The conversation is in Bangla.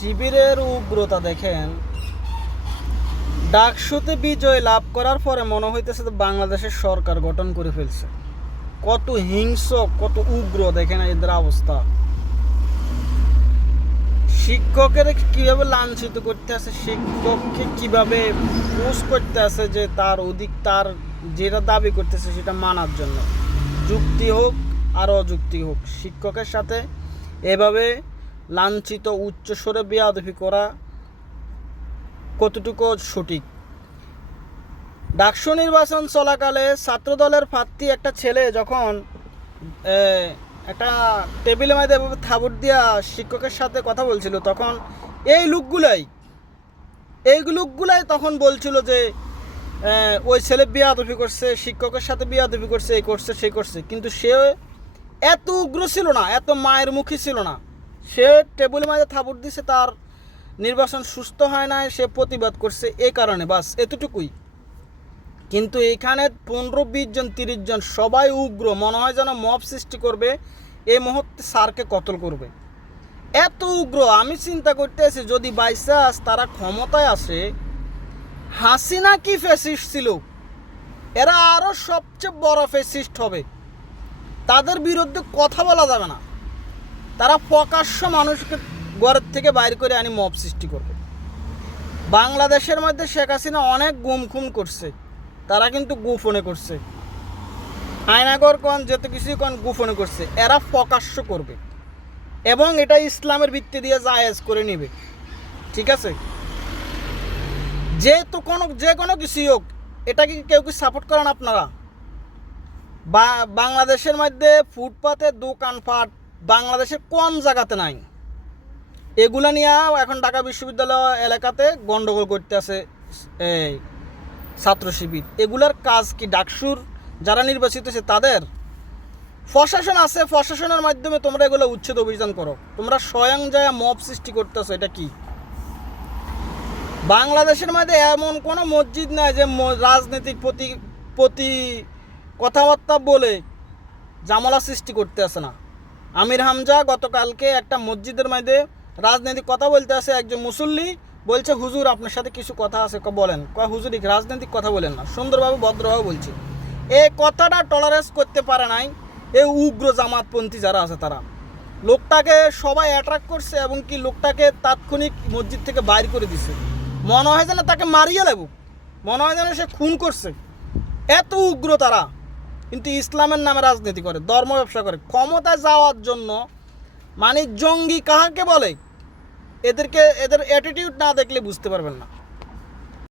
শিবিরের উগ্রতা দেখেন। ডাকসুতে বিজয় লাভ করার পরে মনে হইতেছে তো বাংলাদেশের সরকার গঠন করে ফেলছে। কত হিংস্র কত উগ্র, দেখেন এদের অবস্থা। শিক্ষকের কীভাবে লাঞ্ছিত করতে আছে, শিক্ষককে কীভাবে পোষ করতে আছে যে তার অধিক, তার যেটা দাবি করতেছে সেটা মানার জন্য। যুক্তি হোক আর অযুক্তি হোক, শিক্ষকের সাথে এভাবে লাঞ্ছিত, উচ্চস্বরে বেয়াদফি করা কতটুকু সঠিক? ডাকসু নির্বাচন চলাকালে ছাত্রদলের প্রার্থী একটা ছেলে যখন একটা মধ্যে এভাবে থাবুর দিয়া শিক্ষকের সাথে কথা বলছিল, তখন এই লোকগুলাই এই লোকগুলাই তখন বলছিল যে ওই ছেলে বিয়াদফি করছে, শিক্ষকের সাথে বিয়াদফি করছে, এই করছে, সেই করছে। কিন্তু সে এত উগ্র ছিল না, এত মায়ের মুখী ছিল না। সে টেবিলের মাঝে থাবুর দিছে, তার নির্বাচন সুস্থ হয় নাই, সে প্রতিবাদ করছে এই কারণে, বাস, এতটুকুই। কিন্তু এখানে পনেরো, বিশ জন, তিরিশ জন, সবাই উগ্র, মনে হয় যেন মব সৃষ্টি করবে, এই মুহূর্তে স্যারকে কতল করবে। এত উগ্র, আমি চিন্তা করতে আছি, যদি বাইচান্স তারা ক্ষমতায় আসে, হাসিনা কি ফেসিস্ট ছিল? এরা আরও সবচেয়ে বড় ফেসিস্ট হবে। তাদের বিরুদ্ধে কথা বলা যাবে না। তারা প্রকাশ্য মানুষকে ঘরের থেকে বাইর করে আনি মব সৃষ্টি করবে। বাংলাদেশের মধ্যে শেখ হাসিনা অনেক গুম খুম করছে। তারা কিন্তু গোপনে করছে। আয়নাগর কন যত কিছুই কন গোপনে করছে। এরা প্রকাশ্য করবে। এবং এটা ইসলামের ভিত্তি দিয়ে জায়েজ করে নেবে। ঠিক আছে? যেহেতু কোনো, যে কোনো কিছুই হোক, এটা কি কেউ কি সাপোর্ট করেন আপনারা? বা, বাংলাদেশের মধ্যে ফুটপাতে দোকানপাট বাংলাদেশের কোন জায়গাতে নাই। এগুলা নিয়ে এখন ঢাকা বিশ্ববিদ্যালয় এলাকাতে গন্ডগোল করতে আছে এই ছাত্র শিবির। এগুলার কাজ কি ডাকসুর যারা নির্বাচিত হয়েছে তাদের? প্রশাসন আছে, প্রশাসনের মাধ্যমে তোমরা এগুলো উচ্ছেদ অভিযান করো। তোমরা স্বয়ং যায় মব সৃষ্টি করতেছো, এটা কি? বাংলাদেশের মধ্যে এমন কোনো মসজিদ নাই যে রাজনৈতিক প্রতি প্রতি কথাবার্তা বলে জামালা সৃষ্টি করতে আসে না। আমির হামজা গতকালকে একটা মসজিদের মধ্যে রাজনৈতিক কথা বলতে আসে, একজন মুসল্লি বলছে, হুজুর, আপনার সাথে কিছু কথা আছে। ক- বলেন। কয় হুজুর রাজনৈতিক কথা বলেন না। সুন্দরভাবে ভদ্রভাবে বলছি এই কথাটা টলারেন্স করতে পারে নাই। এই উগ্র জামাতপন্থী যারা আছে তারা। লোকটাকে সবাই অ্যাট্রাক্ট করছে এবং কি লোকটাকে তাৎক্ষণিক মসজিদ থেকে বাইর করে দিছে। মনে হয় যেন তাকে মারিয়ে লেবু মনে হয় যেন সে খুন করছে। এত উগ্র তারা। কিন্তু ইসলামের নামে রাজনীতি করে, ধর্ম ব্যবসা করে ক্ষমতা যাওয়ার জন্য মানে জঙ্গি কাহাকে বলে? এদেরকে, এদের অ্যাটিটিউড না দেখলে বুঝতে পারবেন না।